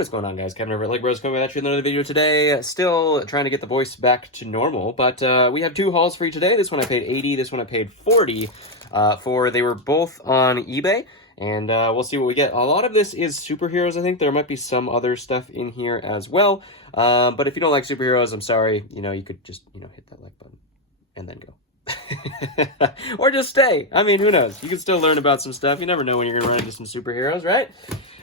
What is going on, guys? Kevin over at Lego Bros coming at you with another video today. Still trying to get the voice back to normal, but we have two hauls for you today. This one I paid $80, this one I paid $40 for. They were both on eBay, and we'll see what we get. A lot of this is superheroes, I think. There might be some other stuff in here as well, but if you don't like superheroes, I'm sorry. You know, you could just, hit that like button and then go. Or just stay. I mean, who knows? You can still learn about some stuff. You never know when you're gonna run into some superheroes, right?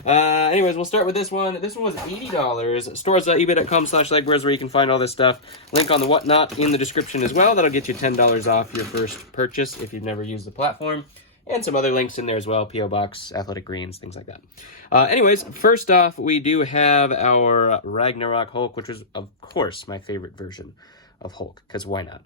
Anyways, we'll start with this one. This one was $80. Stores.ebay.com/legbros where you can find all this stuff. Link on the whatnot in the description as well. That'll get you $10 off your first purchase if you've never used the platform. And some other links in there as well. P.O. Box, Athletic Greens, things like that. Anyways, first off, we do have our Ragnarok Hulk, which was, of course, my favorite version of Hulk. Because why not?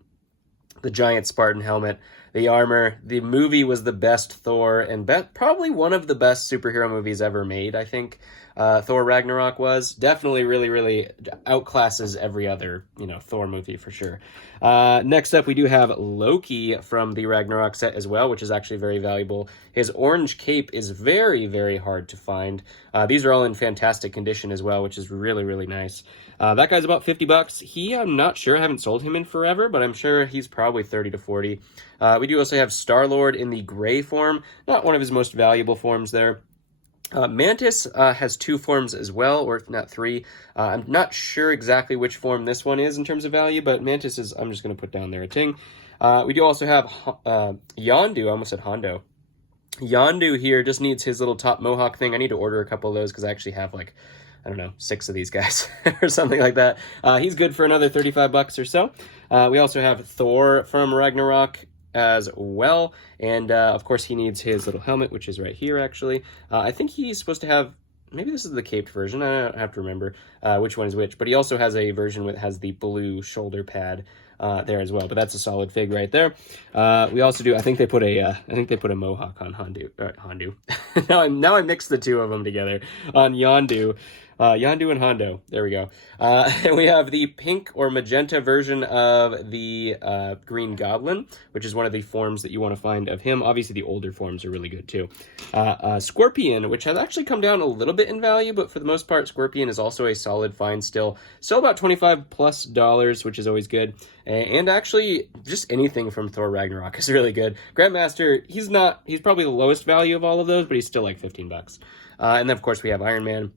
The giant Spartan helmet, the armor. The movie was the best Thor, and probably one of the best superhero movies ever made, I think. Thor Ragnarok was. Definitely really outclasses every other, Thor movie for sure. Next up, we do have Loki from the Ragnarok set as well, which is actually very valuable. His orange cape is very hard to find. These are all in fantastic condition as well, which is really nice. That guy's about $50. I'm not sure. I haven't sold him in forever, but I'm sure he's probably 30 to 40. We do also have Star-Lord in the gray form. Not one of his most valuable forms there. Mantis has two forms as well, or if not three. I'm not sure exactly which form this one is in terms of value, but Mantis is, I'm just going to put down there a ting. We do also have Yondu. I almost said Hondo. Yondu here just needs his little top mohawk thing. I need to order a couple of those because I actually have like, I don't know, 6 of these guys or something like that. He's good for another $35 or so. We also have Thor from Ragnarok as well, and of course he needs his little helmet, which is right here actually. I think he's supposed to have, maybe this is the caped version, I don't have to remember which one is which, but he also has a version that has the blue shoulder pad there as well, but that's a solid fig right there. We also do, I think they put a mohawk on Hondu. now I mixed the two of them together on Yondu. Yondu and Hondo. There we go. And we have the pink or magenta version of the Green Goblin, which is one of the forms that you want to find of him. Obviously, the older forms are really good, too. Scorpion, which has actually come down a little bit in value, but for the most part, Scorpion is also a solid find still. Still about $25+, which is always good. And actually, just anything from Thor Ragnarok is really good. Grandmaster, he's probably the lowest value of all of those, but he's still like $15. And then, of course, we have Iron Man,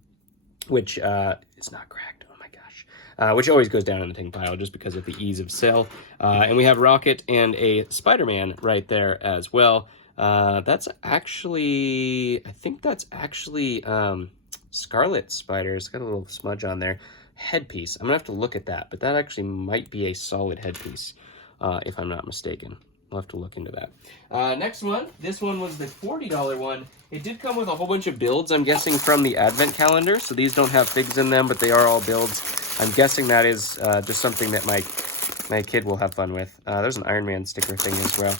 which it's not cracked, oh my gosh, which always goes down in the ting pile just because of the ease of sale. And we have Rocket and a Spider-Man right there as well. That's actually, I think that's actually Scarlet Spider. It's got a little smudge on there. Headpiece, I'm gonna have to look at that, but that actually might be a solid headpiece if I'm not mistaken. We'll have to look into that. Next one, this one was the $40 one. It did come with a whole bunch of builds, I'm guessing from the advent calendar. So these don't have figs in them, but they are all builds. I'm guessing that is just something that my kid will have fun with. There's an Iron Man sticker thing as well.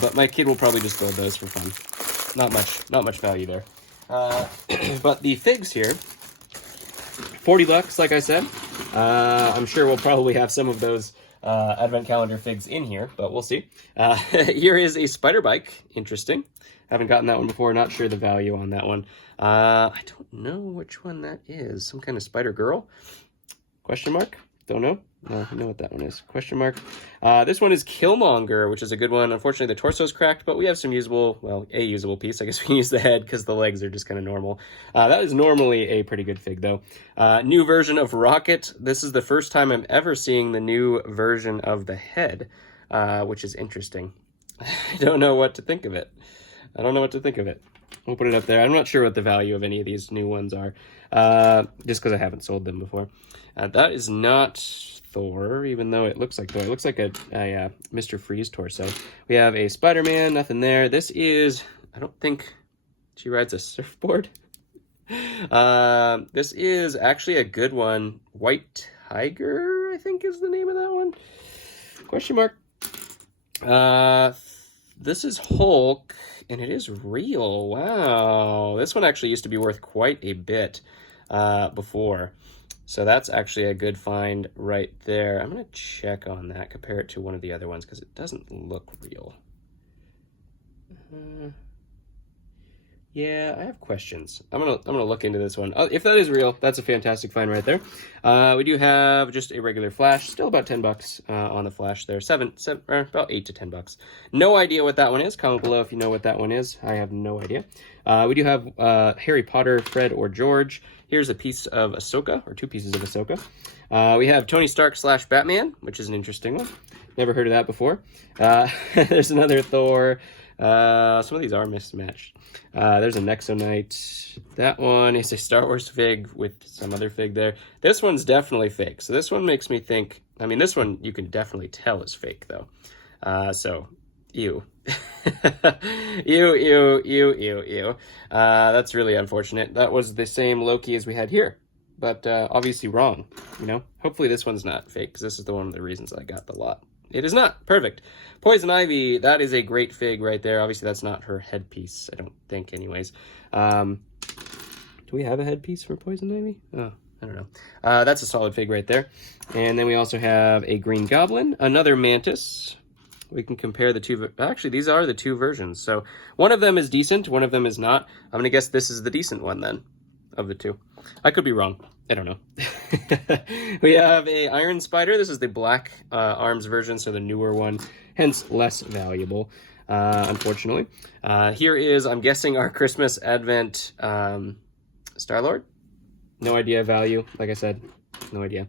But my kid will probably just build those for fun. Not much value there. But the figs here, $40, like I said. I'm sure we'll probably have some of those advent calendar figs in here, but we'll see. Here is a spider bike. Interesting. Haven't gotten that one before. Not sure the value on that one. I don't know which one that is. Some kind of spider girl? Question mark? Don't know. No, I know what that one is. Question mark. This one is Killmonger, which is a good one. Unfortunately, the torso's cracked, but we have some usable, well, a usable piece. I guess we can use the head because the legs are just kind of normal. That is normally a pretty good fig, though. New version of Rocket. This is the first time I'm ever seeing the new version of the head, which is interesting. I don't know what to think of it. We'll put it up there. I'm not sure what the value of any of these new ones are, just because I haven't sold them before. That is not Thor, even though it looks like Thor. It looks like a Mr. Freeze torso. We have a Spider-Man, nothing there. This is, I don't think she rides a surfboard. This is actually a good one. White Tiger, I think is the name of that one. Question mark. This is Hulk, and it is real. Wow. This one actually used to be worth quite a bit before. So that's actually a good find right there. I'm going to check on that, compare it to one of the other ones, because it doesn't look real. Yeah, I have questions. I'm gonna look into this one. If that is real, that's a fantastic find right there. We do have just a regular Flash, still about $10 on the Flash there. About $8 to $10. No idea what that one is. Comment below if you know what that one is. I have no idea. We do have Harry Potter, Fred or George. Here's a piece of Ahsoka, or 2 pieces of Ahsoka. We have Tony Stark / Batman, which is an interesting one. Never heard of that before. There's another Thor. Some of these are mismatched. There's a Nexo Knight. That one is a Star Wars fig with some other fig there. This one's definitely fake. So this one makes me think, I mean, this one you can definitely tell is fake though. So, ew. Ew. That's really unfortunate. That was the same Loki as we had here, but obviously wrong, you know? Hopefully this one's not fake, because this is one of the reasons I got the lot. It is not. Perfect. Poison Ivy, that is a great fig right there. Obviously, that's not her headpiece, I don't think, anyways. Do we have a headpiece for Poison Ivy? Oh, I don't know. That's a solid fig right there. And then we also have a Green Goblin, another Mantis. We can compare the two. Actually, these are the 2 versions. So one of them is decent, one of them is not. I'm going to guess this is the decent one then, of the 2. I could be wrong. I don't know. We have a Iron Spider. This is the black arms version, so the newer one, hence less valuable, unfortunately. Here is, I'm guessing, our Christmas Advent Star-Lord. No idea value, like I said, no idea.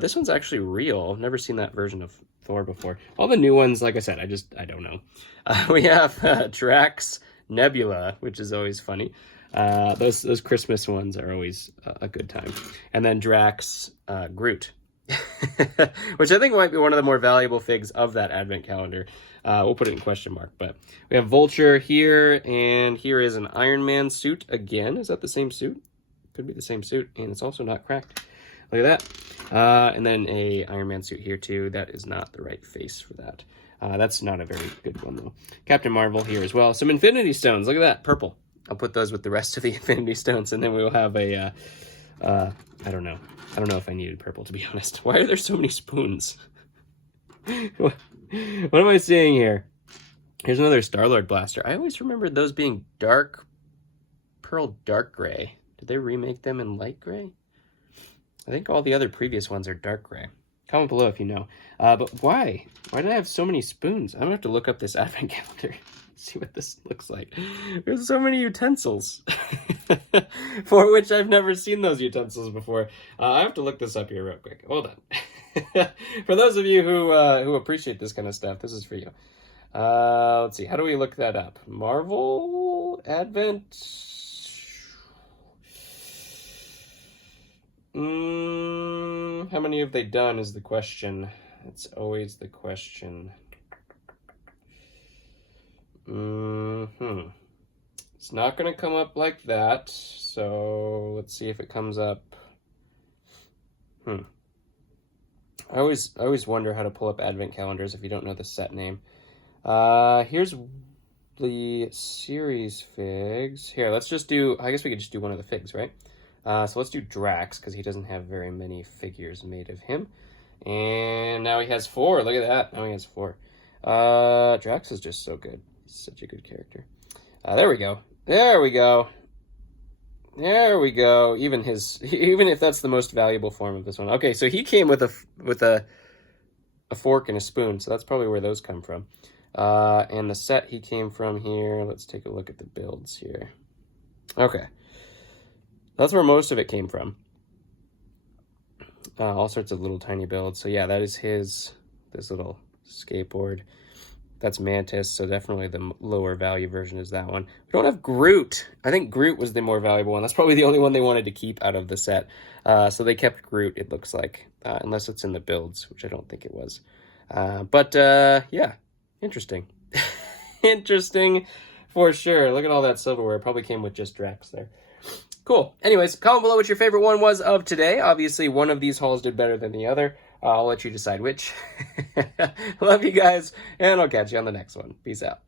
This one's actually real. I've never seen that version of Thor before. All the new ones, like I said, I don't know. We have Drax Nebula, which is always funny. Those Christmas ones are always a good time. And then Drax Groot, which I think might be one of the more valuable figs of that advent calendar. We'll put it in question mark, but we have Vulture here, and here is an Iron Man suit again. Is that the same suit? Could be the same suit, and it's also not cracked. Look at that. And then a Iron Man suit here too. That is not the right face for that. That's not a very good one though. Captain Marvel here as well. Some Infinity Stones. Look at that, purple. I'll put those with the rest of the Infinity Stones, and then we will have a, I don't know. I don't know if I needed purple, to be honest. Why are there so many spoons? What am I seeing here? Here's another Star-Lord blaster. I always remembered those being pearl dark gray. Did they remake them in light gray? I think all the other previous ones are dark gray. Comment below if you know. But why? Why did I have so many spoons? I'm gonna have to look up this advent calendar. See what this looks like. There's so many utensils for which I've never seen those utensils before. I have to look this up here real quick. Hold on. For those of you who appreciate this kind of stuff, this is for you. Let's see. How do we look that up? Marvel Advent. How many have they done is the question. It's always the question. It's not going to come up like that, so let's see if it comes up. I always wonder how to pull up advent calendars if you don't know the set name. Here's the series figs. Here, let's just do, I guess we could just do one of the figs, right? So let's do Drax, because he doesn't have very many figures made of him. And now he has 4. Look at that. Now he has 4. Drax is just so good. Such a good character. There we go. There we go. There we go. Even if that's the most valuable form of this one. Okay, so he came with a fork and a spoon, so that's probably where those come from. And the set he came from here. Let's take a look at the builds here. Okay, that's where most of it came from. All sorts of little tiny builds. So yeah, that is this little skateboard. That's Mantis, so definitely the lower value version is that one. We don't have Groot. I think Groot was the more valuable one. That's probably the only one they wanted to keep out of the set. So they kept Groot, it looks like, unless it's in the builds, which I don't think it was. Yeah, interesting. Interesting for sure. Look at all that silverware. It probably came with just Drax there. Cool. Anyways, comment below what your favorite one was of today. Obviously, one of these hauls did better than the other. I'll let you decide which. Love you guys, and I'll catch you on the next one. Peace out.